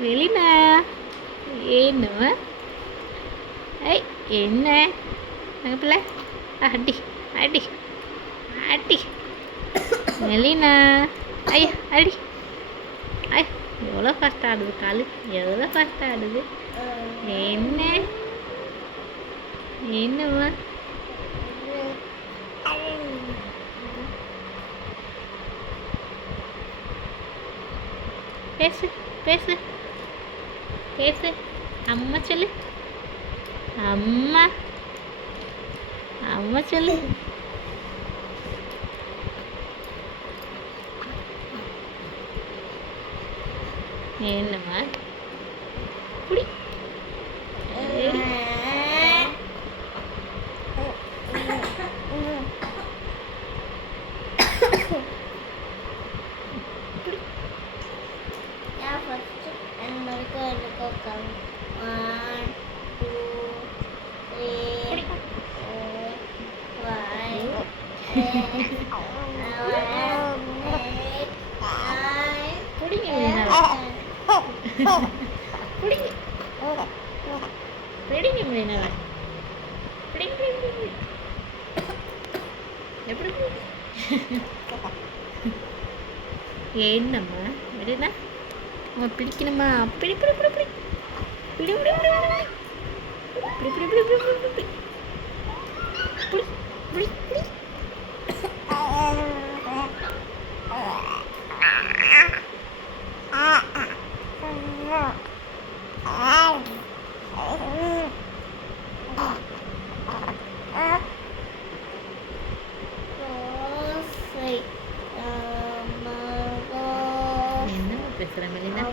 வெளினா ஏன்னுவ ஐய் என்ன பிள்ளை அடி அடி அடி மெலினா ஐயா அடி ஐ எவ்வளோ ஃபாஸ்ட்டாக ஆடுது காலு எவ்வளோ ஃபாஸ்ட்டாக ஆடுது என்ன என்னவா பேசு பேசு பேசு அம்மா சொல்லு அம்மா அம்மா சொல்லு என்னம்மா குடி குடிங்க குடிங்க பிடிங்க மீனவா பிடிங்க எப்படி என்னம்மா விடுனா அவன் பிடிக்கணுமா பிடி பிடி பிடி பிடி பிடி பிடி பிடி பிடி பிடி பிடி பிடி பிடி பிடி பிடி பிடி என்ன பேசுகிறேன் மெலினா